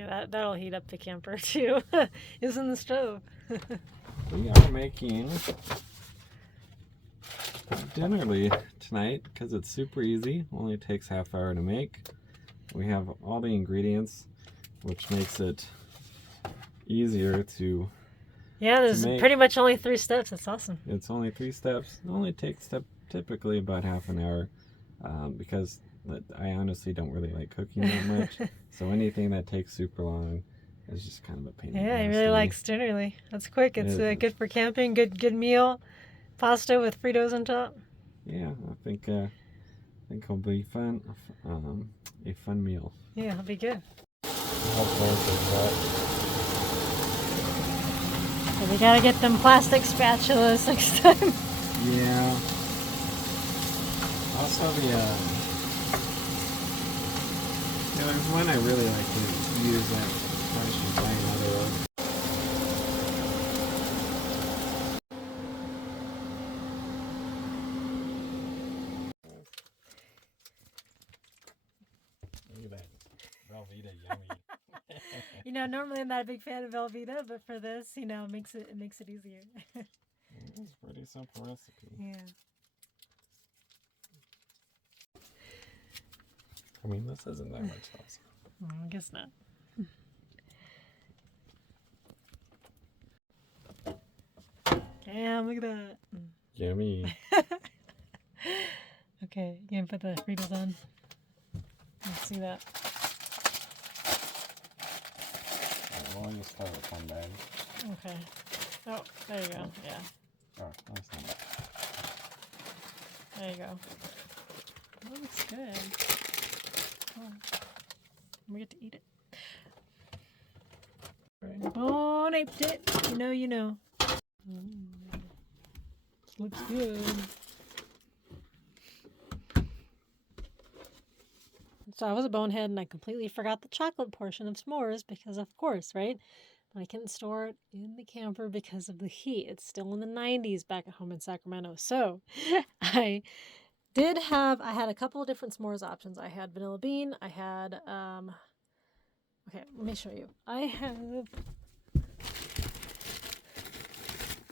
Yeah, that'll heat up the camper too. Using the stove. We are making dinnerly tonight because it's super easy. Only takes half hour to make. We have all the ingredients, which makes it easier to there's pretty much only 3 steps. That's awesome. It's only 3 steps. It only takes typically about half an hour because I honestly don't really like cooking that much. So anything that takes super long is just kind of a pain in the ass. Yeah, he really likes dinnerly. That's quick. It's good for camping. Good meal. Pasta with Fritos on top. Yeah, I think it'll be fun. A fun meal. Yeah, it'll be good. How close is that? So we gotta get them plastic spatulas next time. Yeah. Also there's one I really like to use that I should buy another one. Look at that. Velveeta yummy. Normally I'm not a big fan of Velveeta, but for this, it makes it easier. It's a pretty simple recipe. Yeah. I mean, this isn't that much else. I guess not. Damn, look at that. Yummy. Okay, you can put the Fritos on. Let's see that. We'll only start with one bag. Okay. Oh, there you go. Yeah. Oh, that's not bad. There you go. That looks good. Oh, we get to eat it. Right. Bon appetit. You know. Looks good. So I was a bonehead and I completely forgot the chocolate portion of s'mores because of course, right? But I couldn't store it in the camper because of the heat. It's still in the 90s back at home in Sacramento. So I had a couple of different s'mores options. I had vanilla bean. I had, okay, let me show you.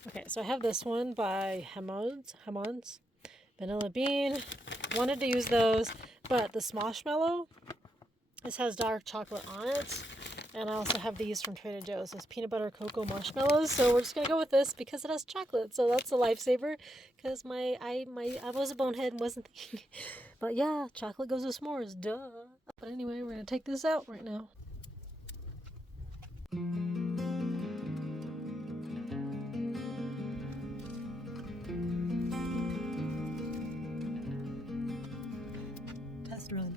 Okay, so I have this one by Hammonds, vanilla bean. Wanted to use those, but the Smoshmallow, this has dark chocolate on it. And I also have these from Trader Joe's. This peanut butter cocoa marshmallows. So we're just gonna go with this because it has chocolate. So that's a lifesaver. Because I was a bonehead and wasn't thinking. But yeah, chocolate goes with s'mores. Duh. But anyway, we're gonna take this out right now. Test run.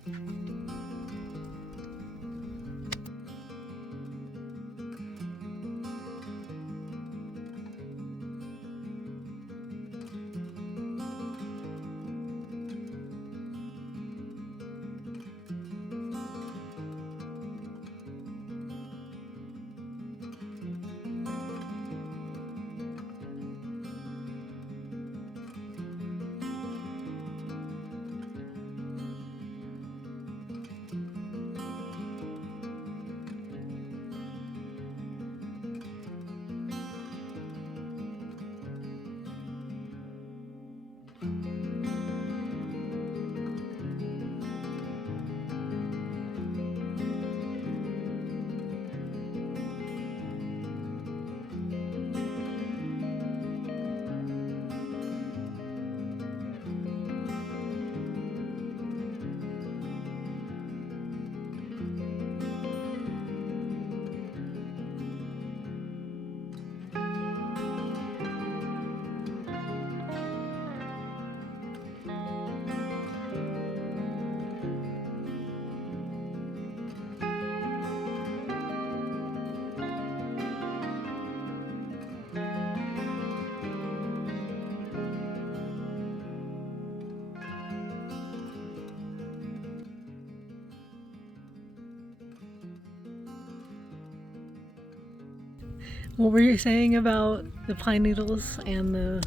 What were you saying about the pine needles and the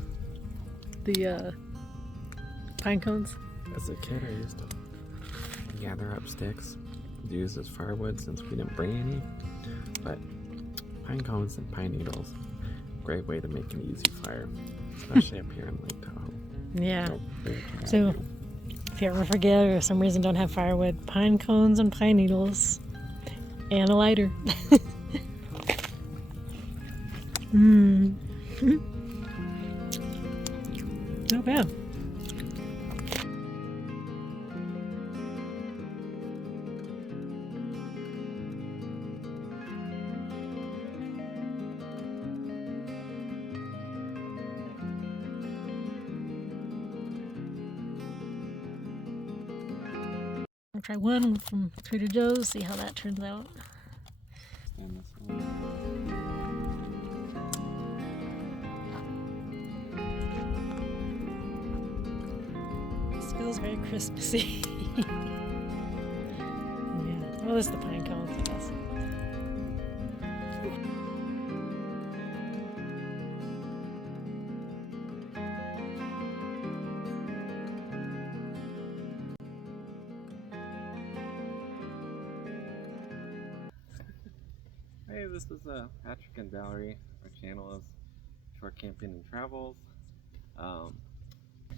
pine cones? As a kid, I used to gather up sticks use as firewood since we didn't bring any. But pine cones and pine needles, great way to make an easy fire, especially up here in Lake Tahoe. Yeah. So, So if you ever forget or for some reason don't have firewood, pine cones and pine needles and a lighter. Mmm. Not bad. I'll try one from Trader Joe's, see how that turns out. and this one. This feels very Christmassy. Yeah. Well, this is the pine cones, I guess. Hey, this is Patrick and Valerie. Our channel is Short Camping and Travels.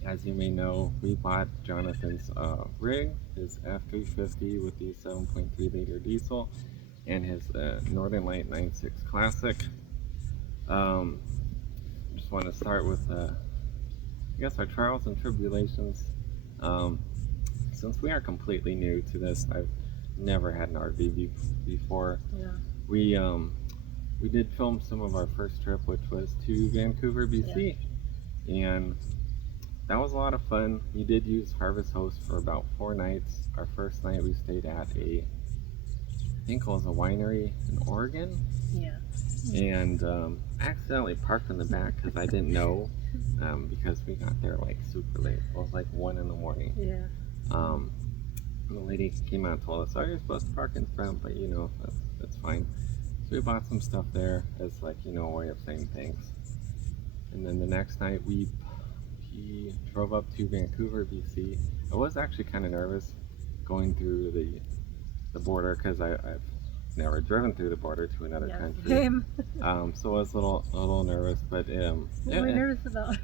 As you may know, we bought Jonathan's rig, his F350 with the 7.3 liter diesel, and his Northernlite 9.6 Classic. Just want to start with, I guess, our trials and tribulations. Since we are completely new to this, I've never had an RV before. Yeah. We did film some of our first trip, which was to Vancouver, BC, and that was a lot of fun. We did use Harvest Host for about 4 nights. Our first night we stayed at I think it was a winery in Oregon. Yeah. And I accidentally parked in the back because I didn't know, because we got there like super late. It was like 1 in the morning. Yeah. And the lady came out and told us, "Oh, you're supposed to park in front, but you know, that's fine." So we bought some stuff there as like, you know, a way of saying thanks. And then the next night he drove up to Vancouver, BC. I was actually kind of nervous going through the border because I've never driven through the border to another country. Same. So I was a little nervous, but What were you nervous about?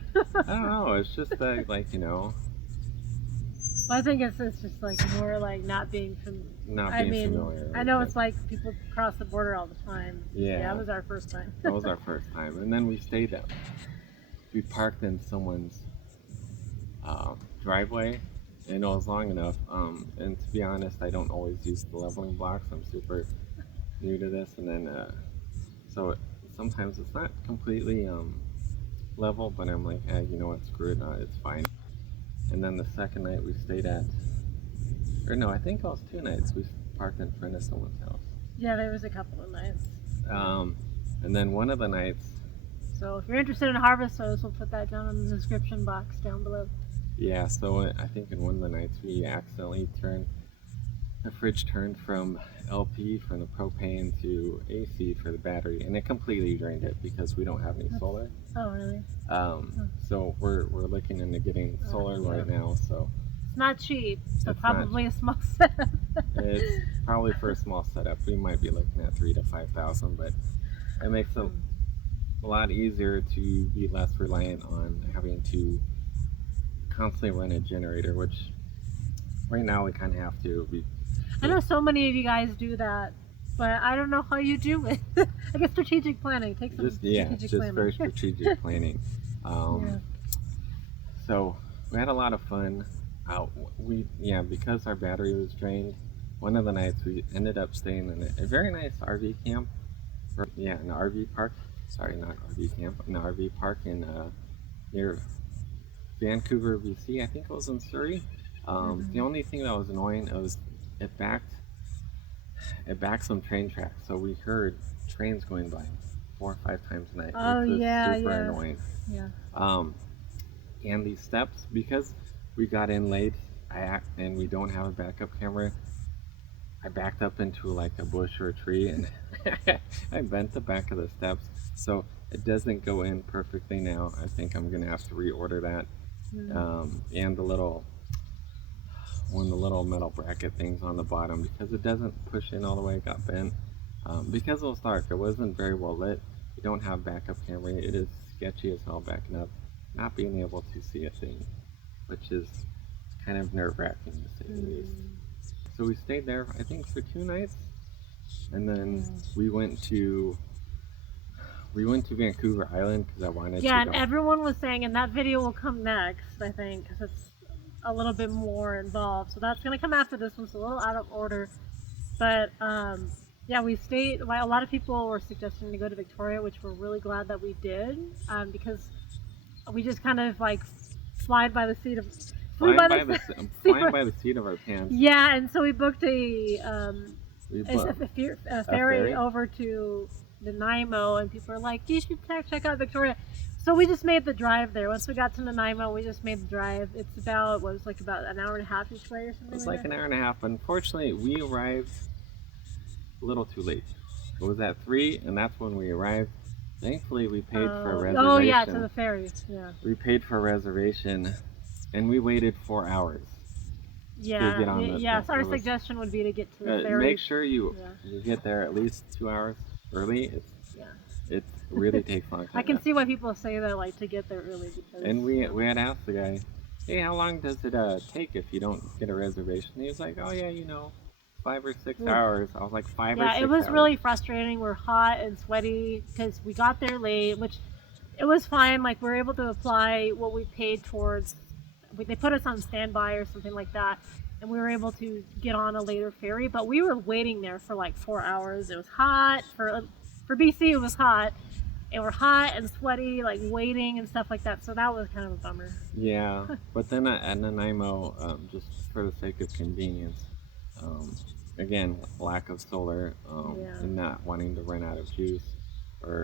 I don't know. It's just that, like, you know. Well, I think it's just like more like not being familiar. I know it's like people cross the border all the time. Yeah. That was our first time. That was our first time, and then we stayed up. We parked in someone's driveway, and it was long enough. And to be honest, I don't always use the leveling blocks. I'm super new to this, and then so sometimes it's not completely level, but I'm like, hey, you know what, screw it, it's fine. And then the second night we stayed at, or no, I think it was 2 nights. We parked in front of someone's house. Yeah, there was a couple of nights. And then one of the nights. So if you're interested in Harvest Host, we'll put that down in the description box down below. Yeah, so I think in one of the nights we accidentally the fridge turned from LP, from the propane, to AC for the battery, and it completely drained it because we don't have any solar. Oh, really? So we're looking into getting solar right now. So it's not cheap. So it's probably a small setup. It's probably for a small setup. We might be looking at 3,000 to 5,000, but it makes it a lot easier to be less reliant on having to constantly run a generator, which right now we kind of have to. I know so many of you guys do that, but I don't know how you do it. I guess strategic planning. Take some strategic planning. Very strategic planning. So we had a lot of fun. Because our battery was drained, one of the nights we ended up staying in a very nice RV camp. An RV park. Sorry, not RV camp. An RV park in near Vancouver, BC. I think it was in Surrey. The only thing that was annoying was it backed some train tracks, so we heard trains going by 4 or 5 times a night. Oh, which was yeah, super yeah. annoying. Yeah. And these steps, because we got in late, and we don't have a backup camera, I backed up into like a bush or a tree, and I bent the back of the steps, so it doesn't go in perfectly now. I think I'm gonna have to reorder that. And the little, one of the little metal bracket things on the bottom because it doesn't push in all the way. It got bent. Because it was dark, it wasn't very well lit. You don't have backup camera. It is sketchy as hell backing up, not being able to see a thing, which is kind of nerve-wracking to say the least. So we stayed there, I think, for 2 nights, and then we went to Vancouver Island because I wanted to. Yeah, and everyone was saying, and that video will come next, I think, because it's a little bit more involved. So that's gonna come after this one, so a little out of order. But yeah, we stayed. A lot of people were suggesting to go to Victoria, which we're really glad that we did, because we just kind of like flying by the seat of flying by the seat of our pants. Yeah, and so we booked a ferry over to Nanaimo, and people are like, you should check out Victoria. So we just made the drive there. Once we got to Nanaimo, we just made the drive. It's about about an hour and a half each way or something. It was like an hour and a half. Unfortunately, we arrived a little too late. It was at 3, and that's when we arrived. Thankfully, we paid for a reservation. Oh yeah, to the ferry. Yeah. We paid for a reservation, and we waited 4 hours. Yeah, to get on so our suggestion would be to get to the ferry. Make sure you get there at least 2 hours early. It really takes long. I can see why people say that, like, to get there early. Because, and we had asked the guy, hey, how long does it take if you don't get a reservation? He was like, oh yeah, 5 or 6 hours. I was like, 5 or 6 hours. Yeah, it was really frustrating. We're hot and sweaty because we got there late, which it was fine. Like, we were able to apply what we paid towards. They put us on standby or something like that, and we were able to get on a later ferry. But we were waiting there for like 4 hours. It was hot. For BC, it was hot. And we're hot and sweaty, like waiting and stuff like that. So that was kind of a bummer. Yeah, but then at Nanaimo, just for the sake of convenience, again, lack of solar, and not wanting to run out of juice.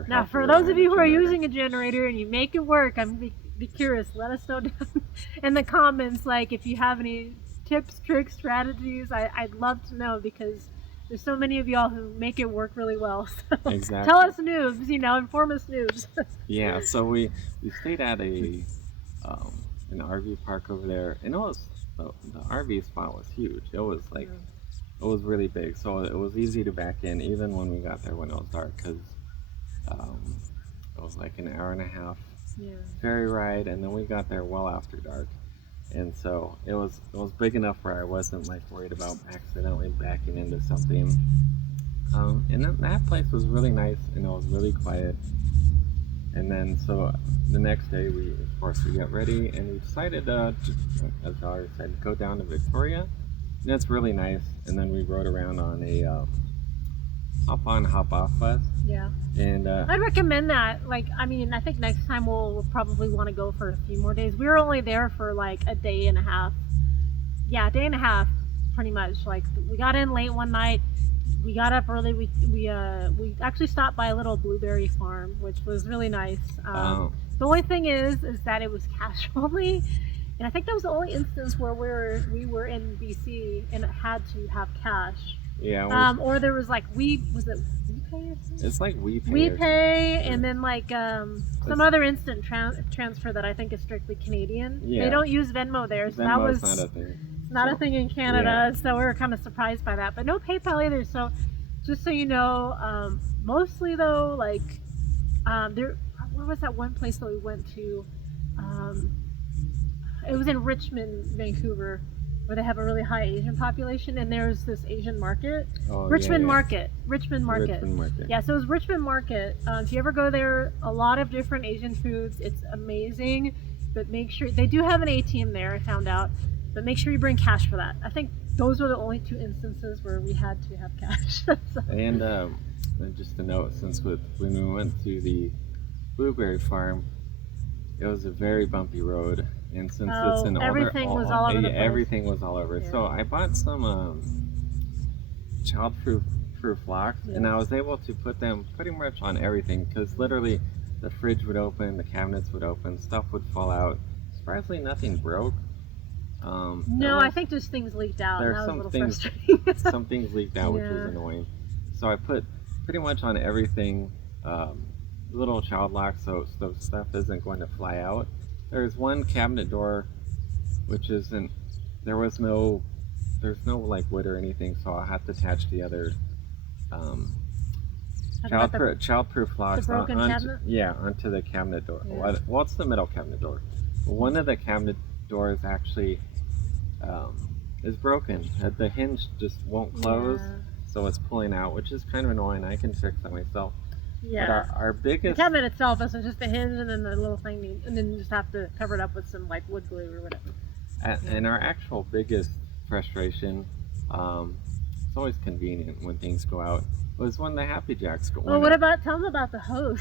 Now, for those of you who are using a generator and you make it work, I'm be curious. Let us know down in the comments, like, if you have any tips, tricks, strategies. I'd love to know, because there's so many of y'all who make it work really well. So exactly. Tell us noobs, inform us noobs. Yeah, so we stayed at an RV park over there, and the RV spot was huge. It was like, it was really big, so it was easy to back in even when we got there when it was dark, because it was like an hour and a half ferry ride, and then we got there well after dark. And so it was big enough where I wasn't like worried about accidentally backing into something. And that place was really nice, and it was really quiet. And then so the next day we got ready, and we decided as Valerie said, go down to Victoria. And that's really nice. And then we rode around on a hop on, hop off bus. Yeah. And I'd recommend that. Like, I think next time we'll probably want to go for a few more days. We were only there for like a day and a half. Yeah, a day and a half, pretty much. Like, we got in late one night. We got up early. We actually stopped by a little blueberry farm, which was really nice. The only thing is that it was cash only. And I think that was the only instance where we were in BC and it had to have cash. Yeah. Or there was like was it WePay or something? It's like WePay. WePay, and then like some other instant transfer that I think is strictly Canadian. Yeah. They don't use Venmo there, so that was not a thing. Not a thing in Canada. Yeah. So we were kind of surprised by that, but no PayPal either. So just so you know, mostly though, like where was that one place that we went to? It was in Richmond, Vancouver, where they have a really high Asian population, and there's this Asian market. Richmond Market. Yeah, so it was Richmond Market. If you ever go there, a lot of different Asian foods. It's amazing, but make sure, they do have an ATM there, I found out, but make sure you bring cash for that. I think those were the only 2 instances where we had to have cash. So. And just a note, since when we went to the blueberry farm, it was a very bumpy road. And since it's an older, everything was all over the place. Everything was all over. Yeah. So I bought some child-proof locks, and I was able to put them pretty much on everything, because literally the fridge would open, the cabinets would open, stuff would fall out. Surprisingly, nothing broke. No, I think just things leaked out. There are some things leaked out, which was annoying. So I put pretty much on everything little child locks, so stuff isn't going to fly out. There's one cabinet door, which there was no there's no like wood or anything, so I'll have to attach the other um, Talking about the childproof locks broken cabinet? Yeah, onto the cabinet door. Yeah. Well, it's the middle cabinet door. One of the cabinet doors actually um, is broken. The hinge just won't close, Yeah. so it's pulling out, which is kind of annoying. I can fix that myself. But Yeah. our The biggest cabinet itself isn't just a hinge and then the little thing, and then you just have to cover it up with some like wood glue or whatever. and our actual biggest frustration, it's always convenient when things go out, was when the Happy Jacks go. Well, what about, tell them about the hose.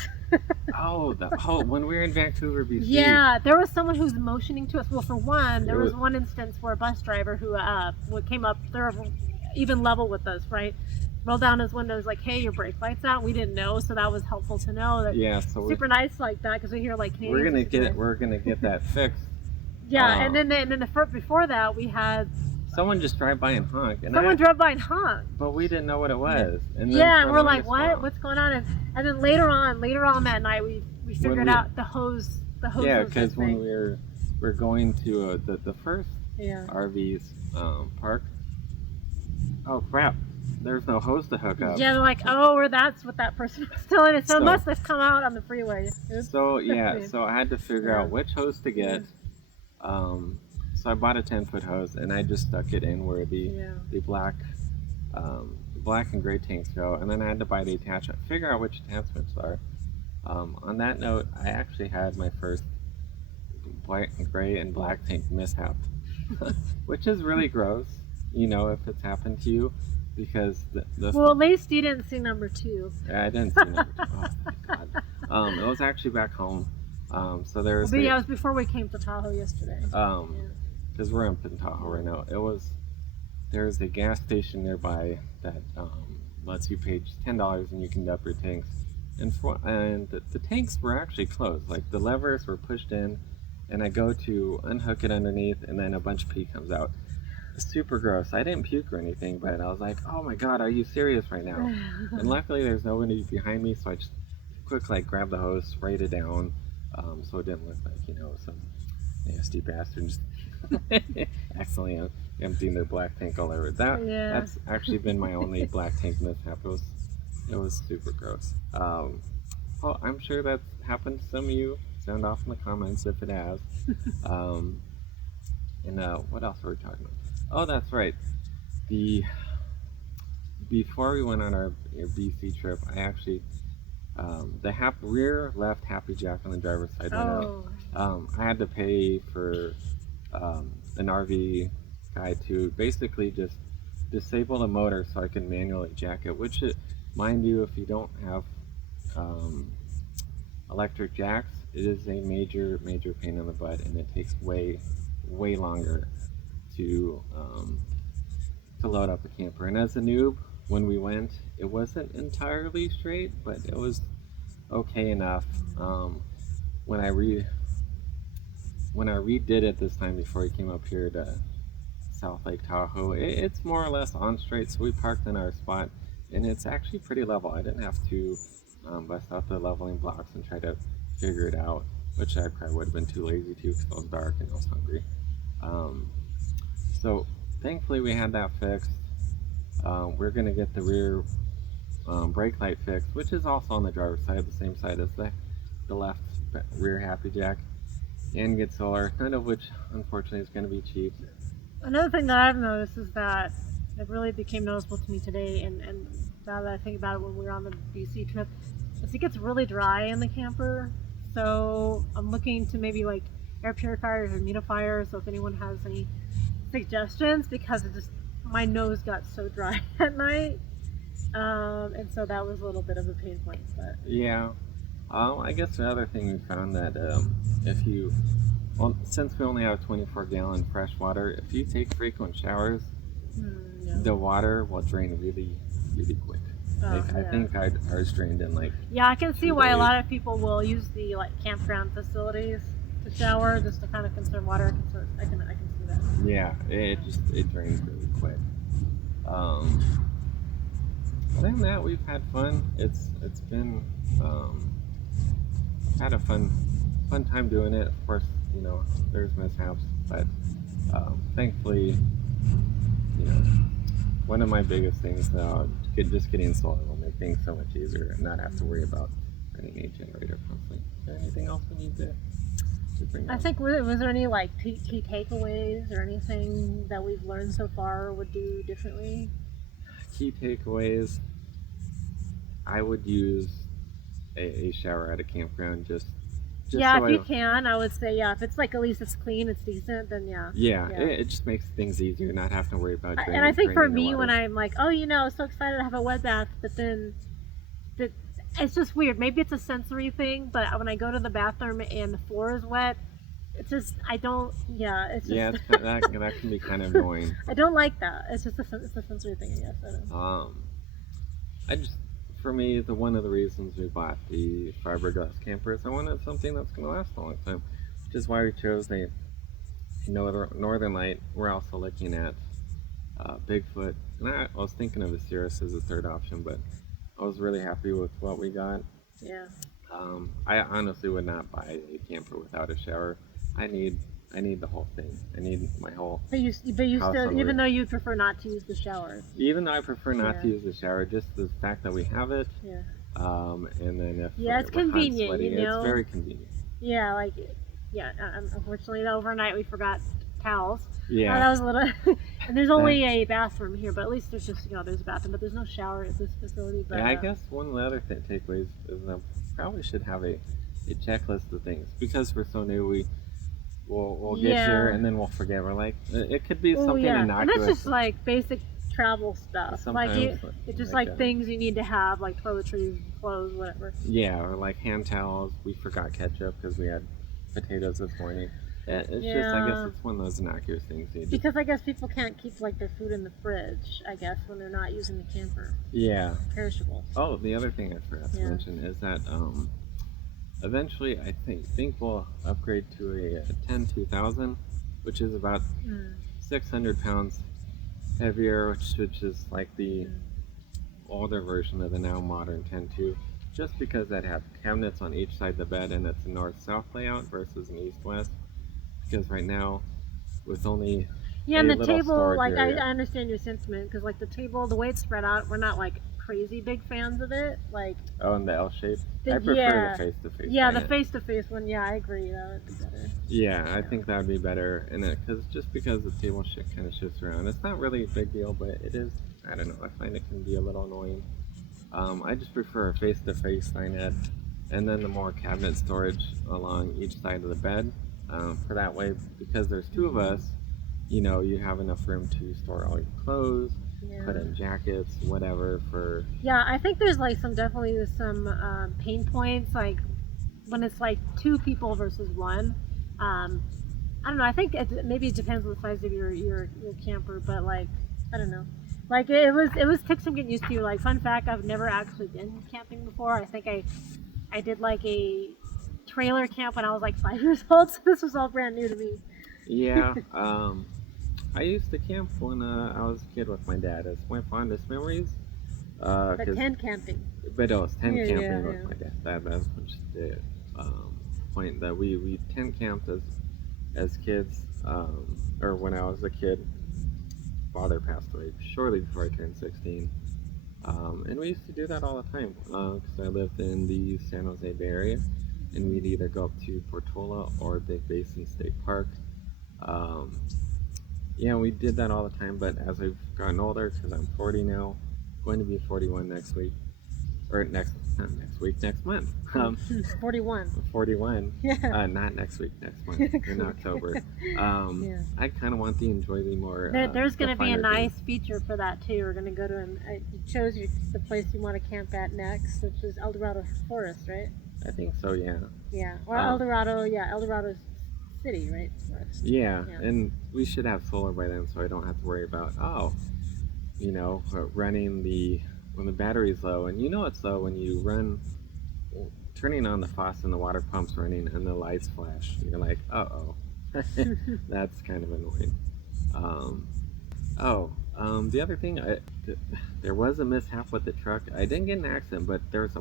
When we were in Vancouver, BC. Yeah, there was someone who's motioning to us. Well, for one, there was one instance where a bus driver who came up, they're even level with us, right? Rolled down his windows like, "Hey, your brake light's out." We didn't know, so that was helpful to know. That Yeah, so super nice like that, because we hear like Canadians. we're gonna get that fixed. Yeah, and then before that we had someone just drive by and honk. And someone drove by and honked. But we didn't know what it was. And then we're like, what? What's going on? And then later on that night, we figured out the hose. Yeah, because when we're going to the first RVs park. Oh crap! There's no hose to hook up. Yeah, they're like, oh, that's what that person was telling us. So it must have come out on the freeway. Oops. So I had to figure out which hose to get. So I bought a 10-foot hose and I just stuck it in where the black and gray tanks go, and then I had to buy the attachment, figure out which attachments are. On that note, I actually had my first white and gray and black tank mishap, which is really gross, if it's happened to you, because well, at least you didn't see number 2. Yeah, I didn't see number 2. Oh my god. It was actually back home. So there was. But it was before we came to Tahoe yesterday. Because we're up in Tahoe right now. There's a gas station nearby that lets you pay just $10 and you can dump your tanks. And the tanks were actually closed. Like the levers were pushed in, and I go to unhook it underneath, and then a bunch of pee comes out. It's super gross. I didn't puke or anything, but I was like, oh my god, are you serious right now? And luckily there's nobody behind me, so I just quick grabbed the hose, sprayed it down, so it didn't look like some nasty bastard just accidentally emptying their black tank all over. That's actually been my only black tank mishap. It was super gross. Well, I'm sure that's happened to some of you. Sound off in the comments if it has. And what else were we talking about? Oh, that's right. Before we went on our BC trip, I actually the rear left Happy Jack on the driver's side went out. I had to pay for an RV guy to basically just disable the motor so I can manually jack it, which, mind you, if you don't have electric jacks, it is a major pain in the butt, and it takes way longer to load up a camper. And as a noob, when we went, it wasn't entirely straight, but it was okay enough. When I redid it this time before we came up here to South Lake Tahoe, it's more or less on straight, so we parked in our spot, and it's actually pretty level. I didn't have to bust out the leveling blocks and try to figure it out, which I probably would have been too lazy to because it was dark and I was hungry. So thankfully we had that fixed. We're going to get the rear brake light fixed, which is also on the driver's side, the same side as the left rear Happy Jack, and get solar, none of which unfortunately is going to be cheap. Another thing that I've noticed is that it really became noticeable to me today, and now that I think about it when we were on the BC trip, is it gets really dry in the camper. So I'm looking to maybe like air purifiers or humidifiers, so if anyone has any suggestions, because my nose got so dry at night, and so that was a little bit of a pain point. But yeah, I guess the other thing we found that since we only have 24-gallon fresh water, if you take frequent showers, the water will drain really quick. I think ours drained in I can see why a lot of people will use the campground facilities to shower just to kind of conserve water. I can see that. Yeah, it drains really quick. Other than that, we've had fun. It's been had a fun time doing it. Of course, there's mishaps, but thankfully you know, one of my biggest things now, just getting solar will make things so much easier and not have to worry about running a generator constantly. Is there anything else we need to bring I up? think was there any like key takeaways or anything that we've learned so far would do differently? Key takeaways, I would use a shower at a campground just Yeah, so if you I can, I would say yeah. If it's like at least it's clean, it's decent, then yeah. yeah, Yeah. it just makes things easier, not having to worry about And I think for draining the me, when water. I'm like, oh, so excited to have a wet bath, but then the, it's just weird. Maybe it's a sensory thing, but when I go to the bathroom and the floor is wet, it's just I don't. Yeah, it's just Yeah, it's kind of, that can be kind of annoying. I don't like that. It's just it's a sensory thing, I guess. I don't. I just, for me, the one of the reasons we bought the fiberglass camper is I wanted something that's going to last a long time, which is why we chose the Northern Light. We're also looking at Bigfoot, and I was thinking of a Cirrus as a third option, but I was really happy with what we got. Yeah. I honestly would not buy a camper without a shower. I need I need the whole thing. I need my whole But you house still, on even roof. though you prefer not to use the shower. Even though I prefer not to Yeah. use the shower, just the fact that we have it, Yeah. and then if Yeah, it's we're hot and convenient, sweaty, it's very convenient. Yeah, like, yeah. Unfortunately, overnight we forgot towels. Yeah, That was a little. And there's that, only a bathroom here, but at least there's just there's a bathroom, but there's no shower at this facility. But yeah. I guess one of the other takeaways is that probably should have a checklist of things because we're so new. We'll get here yeah. and then we'll forget. We're like, it could be Oh something yeah, and that's innocuous. just like basic travel stuff. Like Sometimes it's just like like things you need to have, like toiletries, clothes, whatever. yeah, or like hand towels. We forgot ketchup because we had potatoes this morning. It's just, I guess Yeah. it's one of those innocuous things. You just, Because I guess people can't keep like their food in the fridge. I guess when they're not using the camper, yeah. perishables. Oh, the other thing I forgot to Yeah. mention is that eventually I think we'll upgrade to a 10 2000, which is about Mm. 600 pounds heavier, which is like the Mm. older version of the now modern 10-2, just because I'd have cabinets on each side of the bed and it's a north-south layout versus an east-west. Because right now, with only Yeah, a and the little table, storage like I area, understand your sentiment because like the table, the way it's spread out, we're not like crazy big fans of it. Like oh, and the L shape, I prefer yeah, the face-to-face. yeah, the face to face one. Yeah, I agree. That would be better. Yeah, I Yeah. think that would be better, and because the table kind of shifts around, it's not really a big deal, but it is. I don't know. I find it can be a little annoying. I just prefer a face-to-face dinette, and then the more cabinet storage along each side of the bed. For that way, because there's two of us, you have enough room to store all your clothes, put Yeah. in jackets, whatever. Yeah, I think there's like definitely some pain points, like when it's like two people versus one. Um, I don't know. I think maybe it depends on the size of your camper, but like I don't know. Like it took some getting used to. Like fun fact, I've never actually been camping before. I think I did like a trailer camp when I was like 5 years old, so this was all brand new to me. Yeah, I used to camp when I was a kid with my dad. It's my fondest memories. But Cause, tent camping. but it was tent Yeah, camping yeah, with my dad. That's just the point that we tent camped as kids, or when I was a kid. Father passed away shortly before I turned 16. And we used to do that all the time because I lived in the San Jose Bay Area, and we'd either go up to Portola or Big Basin State Park. Um, yeah, we did that all the time, but as I've gotten older, because I'm 40 now, going to be 41 next week, or not next week, next month. 41. 41, Yeah. not next week, next month, in October. Yeah. I kind of want to enjoy the more, There's going the to be a finer nice things. feature for that too. We're going to go to you chose the place you want to camp at next, which is El Dorado Forest, right? I think so, yeah. Yeah. Or Um, El Dorado, yeah, El Dorado City, right? Forest. Yeah, Yeah. and we should have solar by then, so I don't have to worry about running when the battery's low, and it's low when you run, turning on the faucet and the water pump's running and the lights flash. You're like, oh, that's kind of annoying. Um, the other thing, there was a mishap with the truck. I didn't get in an accident, but there was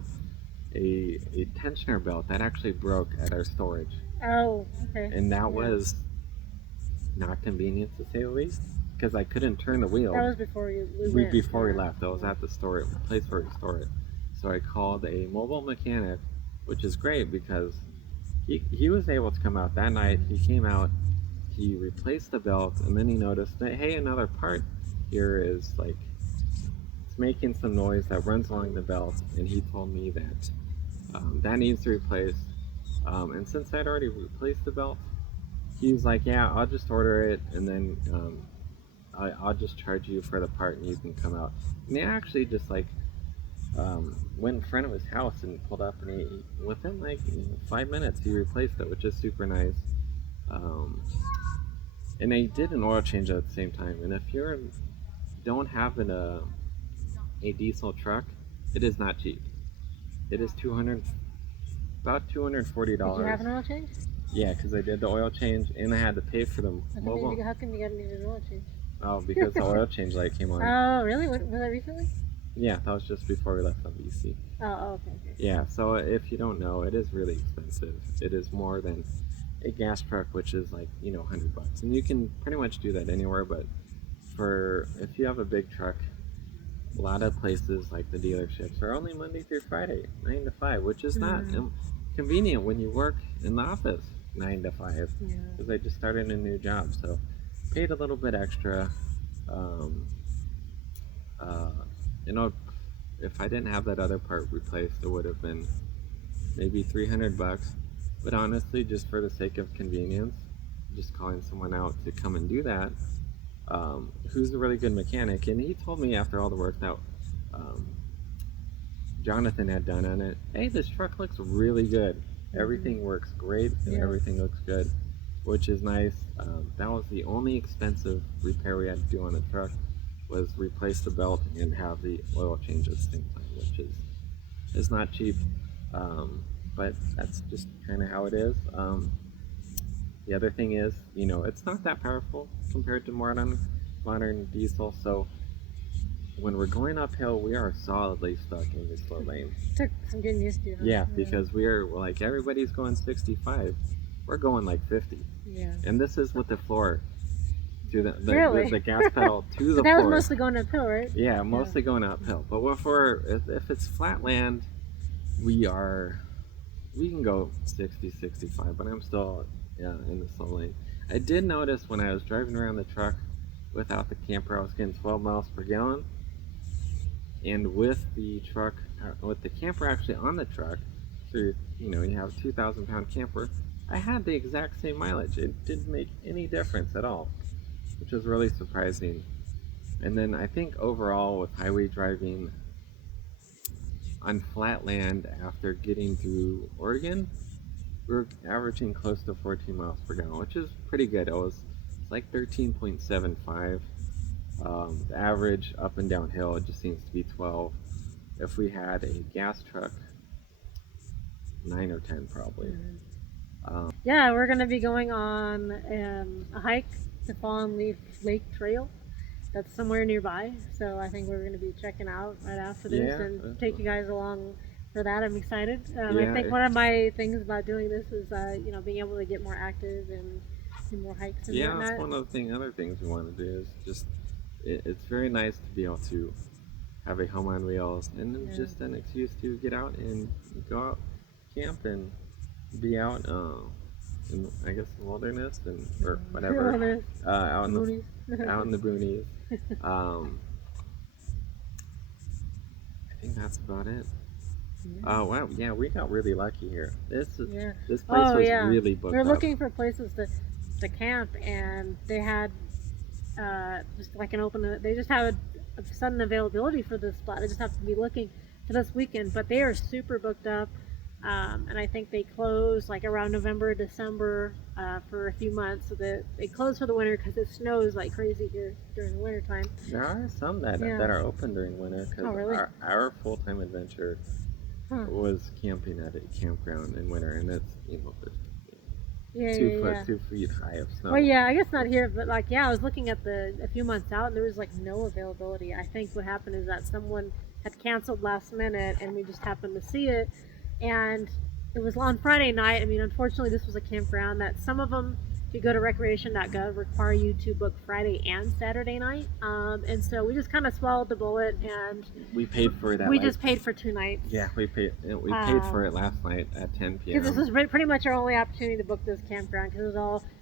a tensioner belt that actually broke at our storage, Oh, okay. and that Yeah. was not convenient to say the least. because I couldn't turn the wheel. That was before we went. Before we left. I was at the store, place where we store it. So I called a mobile mechanic, which is great because he was able to come out that night. He came out, he replaced the belt, and then he noticed that, hey, another part here is like, it's making some noise that runs along the belt, and he told me that that needs to replace. And since I'd already replaced the belt, he was like, yeah, I'll just order it, and then I'll just charge you for the part, and you can come out. And they actually just like went in front of his house and pulled up, and he within like 5 minutes he replaced it, which is super nice. And they did an oil change at the same time. And if you don't have a diesel truck, it is not cheap. It is about $240. Did you have an oil change? Yeah, because I did the oil change and I had to pay for the mobile. How come you got an oil change? Oh, because the oil change light came on. Oh, really? Was that recently? Yeah, that was just before we left on BC. Oh, okay. Yeah, so if you don't know, it is really expensive. It is more than a gas truck, which is like, $100. And you can pretty much do that anywhere, but if you have a big truck, a lot of places like the dealerships are only Monday through Friday, 9 to 5, which is not convenient when you work in the office 9 to 5. Because I just started a new job, so paid a little bit extra. If I didn't have that other part replaced, it would have been maybe $300. But honestly, just for the sake of convenience, just calling someone out to come and do that, who's a really good mechanic, and he told me after all the work that Jonathan had done on it, hey, this truck looks really good. Everything works great, and everything looks good, which is nice. That was the only expensive repair we had to do on the truck, was replace the belt and have the oil change at the same time, which is not cheap, but that's just kind of how it is. The other thing is, it's not that powerful compared to modern diesel, so when we're going uphill, we are solidly stuck in the slow lane. Took some getting used to. Yeah, because we're like, everybody's going 65. We're going like 50. Yeah. And this is with the floor. To the gas pedal to the that floor. Was mostly going uphill, right? Yeah, mostly going uphill. But if it's flat land, we can go 60, 65, but I'm still in the slow lane. I did notice when I was driving around the truck without the camper, I was getting 12 miles per gallon. And with the camper actually on the truck, so you have a 2,000-pound camper, I had the exact same mileage. It didn't make any difference at all, which was really surprising. And then I think overall with highway driving on flat land after getting through Oregon, we're averaging close to 14 miles per gallon, which is pretty good. It's like 13.75. The average up and downhill, it just seems to be 12. If we had a gas truck, 9 or 10 probably. Yeah, we're going to be going on a hike, the South Lake Trail. That's somewhere nearby, so I think we're going to be checking out right after this and take you guys along for that. I'm excited. I think one of my things about doing this is, being able to get more active and do more hikes and whatnot. That's one of the other things we want to do is just, it's very nice to be able to have a home on wheels and just an excuse to get out and go out, camp, and be out in, I guess, the wilderness or whatever, out in the boonies. I think that's about it. Oh wow, yeah, we got really lucky here. This place was really booked up. We're looking for places to camp, and they had just like they just have a sudden availability for this spot. I just have to be looking for this weekend, but they are super booked up. And I think they close like around November, December for a few months. So that they close for the winter because it snows like crazy here during the winter time. There are some that are open during winter because our full-time adventure was camping at a campground in winter, and it's 2 feet high of snow. Well, yeah, I guess not here, but I was looking at a few months out, and there was like no availability. I think what happened is that someone had canceled last minute, and we just happened to see it. And it was on Friday night. I mean, unfortunately, this was a campground that some of them, if you go to recreation.gov, require you to book Friday and Saturday night. And so we just kind of swallowed the bullet, and we paid for that. We just paid for 2 nights. Yeah, we paid for it last night at 10 p.m. Because this was pretty much our only opportunity to book this campground, because it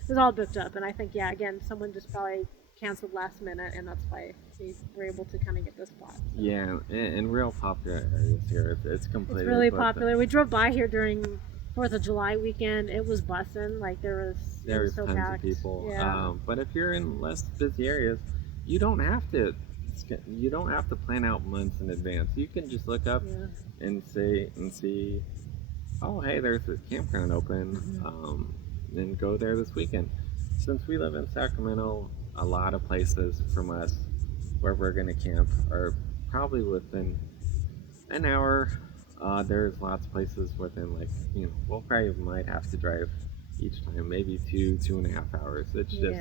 was all booked up. And I think, yeah, again, someone just probably canceled last minute, and that's why we were able to kind of get this spot. So. Yeah, in real popular areas here, it's completely. It's really popular. We drove by here during 4th of July weekend. It was busting. Like there was so tons packed. of people. Yeah. But if you're in less busy areas, you don't have to plan out months in advance. You can just look up and see, oh hey, there's a campground open, and go there this weekend. Since we live in Sacramento, a lot of places from us where we're gonna camp are probably within an hour. There's lots of places within, like, we'll probably might have to drive each time, maybe 2.5 hours. It's just,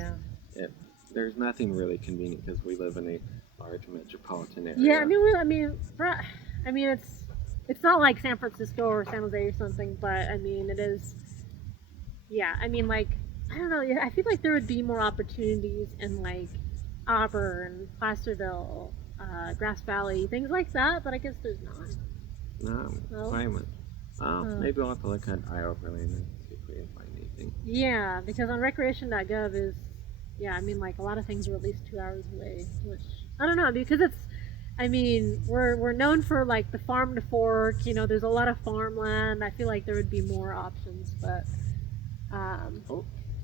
there's nothing really convenient because we live in a large metropolitan area. Yeah, I mean, it's not like San Francisco or San Jose or something, but I mean, it is. Yeah, I mean, like, I don't know. I feel like there would be more opportunities in like Auburn, Placerville, Grass Valley, things like that, but I guess there's not. No, climate. Maybe we'll have to look at Iowa and see if we can find anything. Yeah, because on recreation.gov is, I mean, like, a lot of things are at least 2 hours away, which, I don't know, because we're known for, like, the farm to fork, there's a lot of farmland. I feel like there would be more options, but,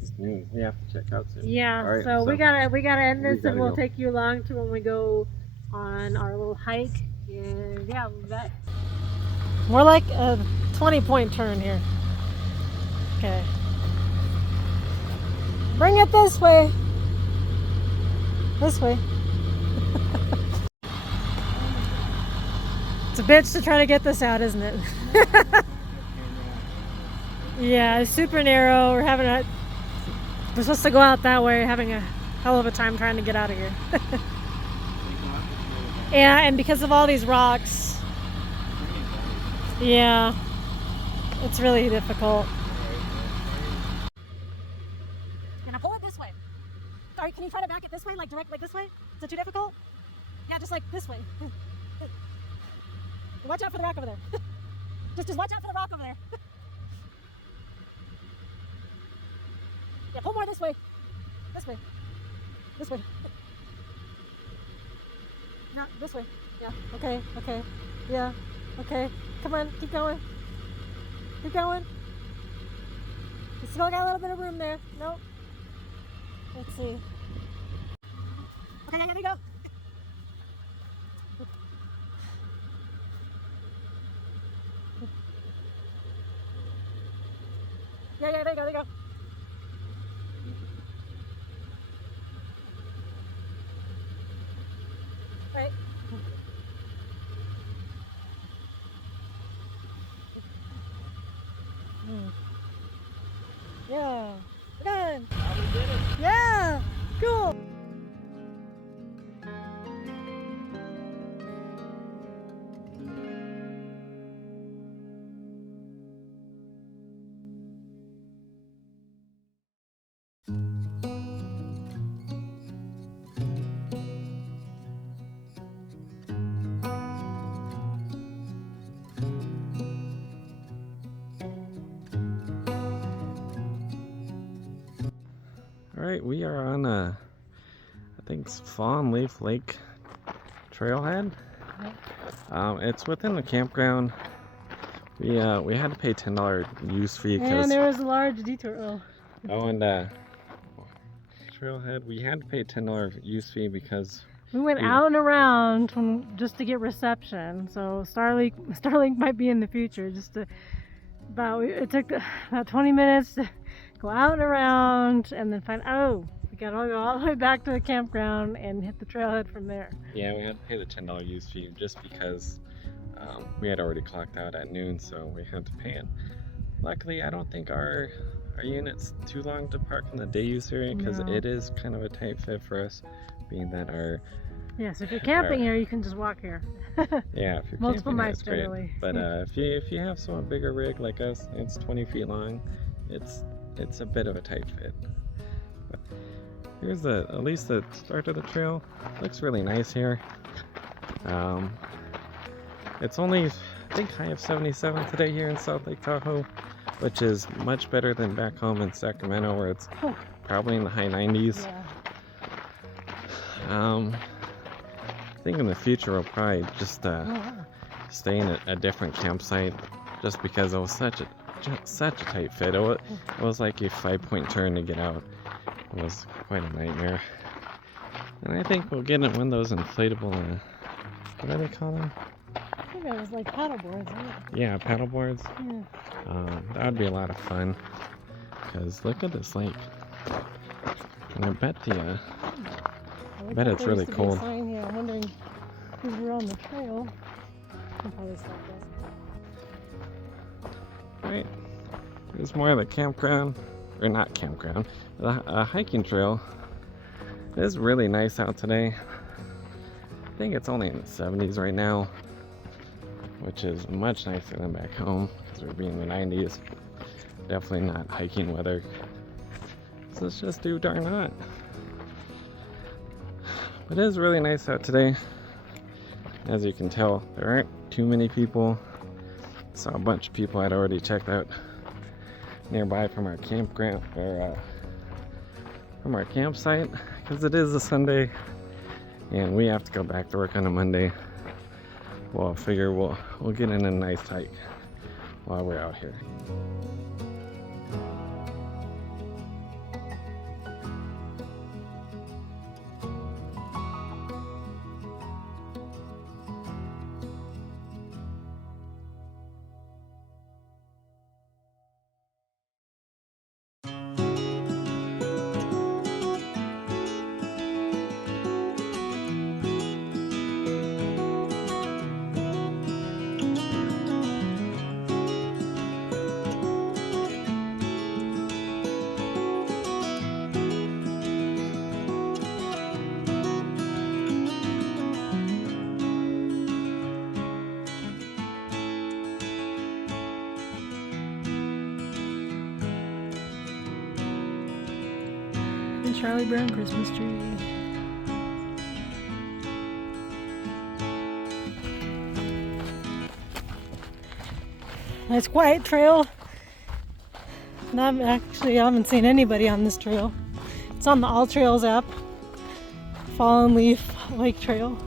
it's noon. We have to check out soon. Yeah, right, so we gotta end this, and we'll go. take you along to when we go on our little hike, and yeah, we'll be back. More like a 20-point turn here. Okay. Bring it this way. This way. It's a bitch to try to get this out, isn't it? Yeah, it's super narrow. We're supposed to go out that way, having a hell of a time trying to get out of here. Yeah, and because of all these rocks, yeah, it's really difficult. Can I pull it this way? Sorry, can you try to back it this way, like direct, like this way? Is it too difficult? Yeah, just like this way. Watch out for the rock over there. just watch out for the rock over there. Yeah, pull more this way. This way. This way. No, this way. Yeah, okay. Yeah, okay. Come on, keep going. Keep going. You still got a little bit of room there. Nope. Let's see. Okay, there you go. Yeah, there you go. Right. Yeah, we're done. We did it. Yeah, cool. Alright, we are on I think it's Fawn Leaf Lake trailhead. It's within the campground. We had to pay $10 use fee because And there was a large detour. and trailhead, we had to pay $10 use fee because we went out and around just to get reception. So Starlink might be in the future. It took about 20 minutes to go out and around, and then we got to go all the way back to the campground and hit the trailhead from there. Yeah, we had to pay the $10 use fee just because we had already clocked out at noon, so we had to pay it. Luckily, I don't think our unit's too long to park in the day use area because it is kind of a tight fit for us, being that our... Yeah, so if you're camping here, you can just walk here. Yeah, if you're multiple camping, nights that's great. generally. But if you have somewhat bigger rig like us, it's 20 feet long. It's it's a bit of a tight fit. But here's at least the start of the trail. Looks really nice here. It's only, I think, high of 77 today here in South Lake Tahoe, which is much better than back home in Sacramento where it's probably in the high 90s. Yeah. I think in the future we'll probably just stay in a different campsite, just because it was such a tight fit. It was like a 5-point turn to get out. It was quite a nightmare. And I think we'll get in one of those inflatable, what do they call them? I think it was like paddle boards, isn't it? Yeah, paddle boards. Yeah. That would be a lot of fun, because look at this lake. And I bet it's really cold. Yeah, I'm wondering who's on the trail. I'll probably stop this. Right, there's more of the campground, or not campground, a hiking trail. It is really nice out today. I think it's only in the 70s right now, which is much nicer than back home, because we're being in the 90s. Definitely not hiking weather. So let's just do darn hot. But it is really nice out today. As you can tell, there aren't too many people. Saw a bunch of people I'd already checked out nearby from our campground, or from our campsite, because it is a Sunday and we have to go back to work on a Monday. Well, I figure we'll get in a nice hike while we're out here. The Charlie Brown Christmas tree. Nice quiet trail. And I haven't seen anybody on this trail. It's on the All Trails app. Fallen Leaf Lake Trail.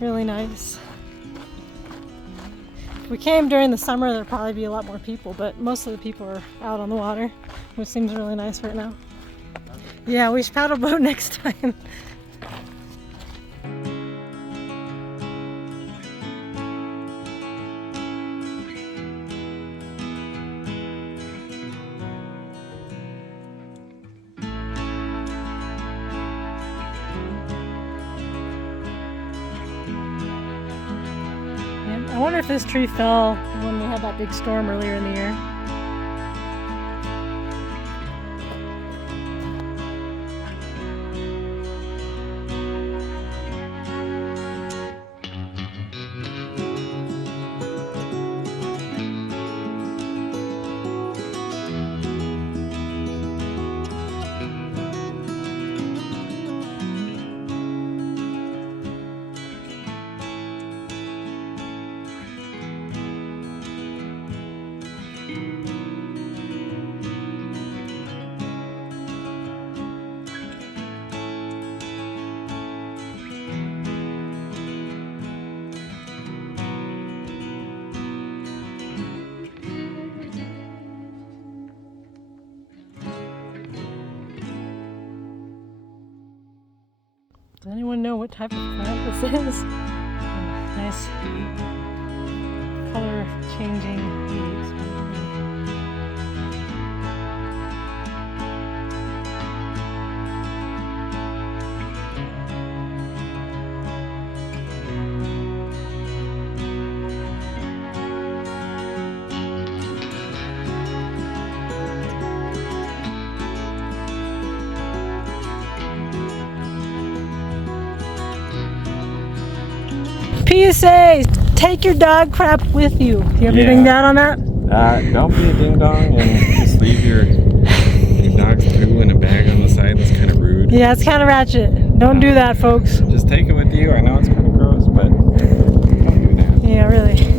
Really nice. If we came during the summer, there'd probably be a lot more people, but most of the people are out on the water, which seems really nice right now. Yeah, we should paddle boat next time. I wonder if this tree fell when we had that big storm earlier in the year. Does anyone know what type of plant this is? Nice color changing leaves. PSA, take your dog crap with you. Do you have anything down on that? Don't be a ding dong and just leave your dog's poo in a bag on the side. That's kind of rude. Yeah, it's kind of ratchet. Don't do that, folks. Just take it with you. I know it's kind of gross, but don't do that. Yeah, really.